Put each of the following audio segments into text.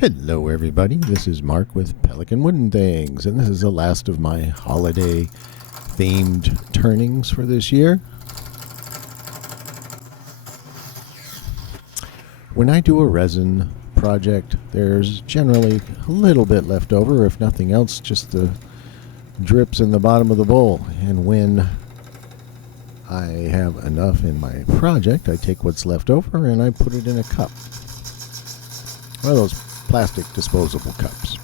Hello everybody, this is Mark with Pelican Wooden Things, and this is the last of my holiday themed turnings for this year. When I do a resin project, there's generally a little bit left over, if nothing else, just the drips in the bottom of the bowl. And when I have enough in my project, I take what's left over and I put it in a cup. One of those plastic disposable cups.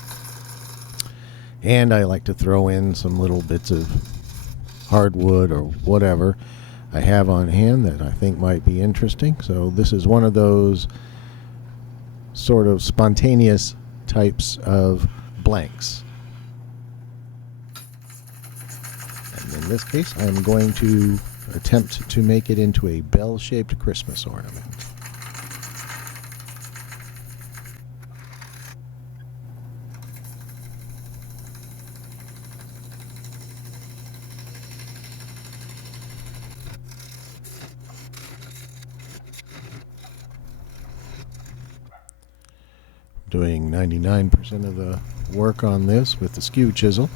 And I like to throw in some little bits of hardwood or whatever I have on hand that I think might be interesting. So this is one of those sort of spontaneous types of blanks. And in this case, I'm going to attempt to make it into a bell-shaped Christmas ornament. Doing 99% of the work on this with the skew chisel.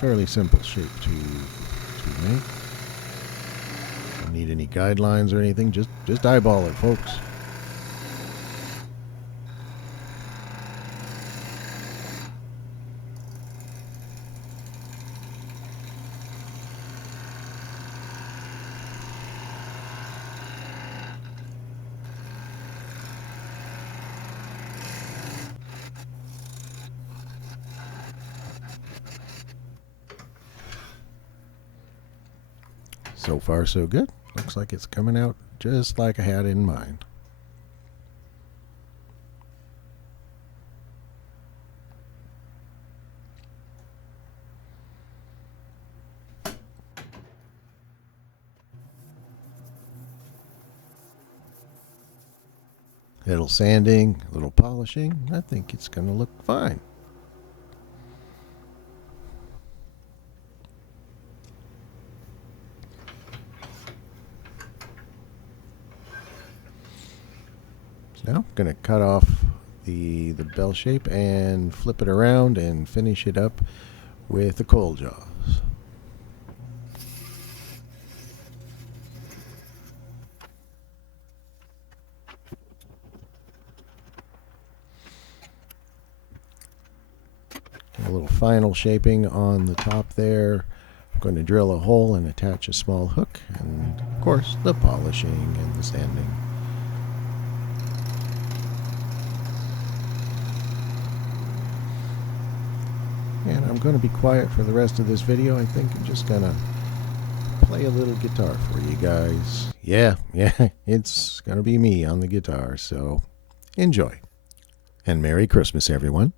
Fairly simple shape to make. Don't need any guidelines or anything, just eyeball it, folks. So far, so good. Looks like it's coming out just like I had in mind. A little sanding, a little polishing. I think it's going to look fine. Now I'm going to cut off the bell shape and flip it around and finish it up with the coal jaws. A little final shaping on the top there. I'm going to drill a hole and attach a small hook, and of course the polishing and the sanding. And I'm going to be quiet for the rest of this video. I think I'm just going to play a little guitar for you guys. Yeah, it's going to be me on the guitar, so enjoy. And Merry Christmas, everyone.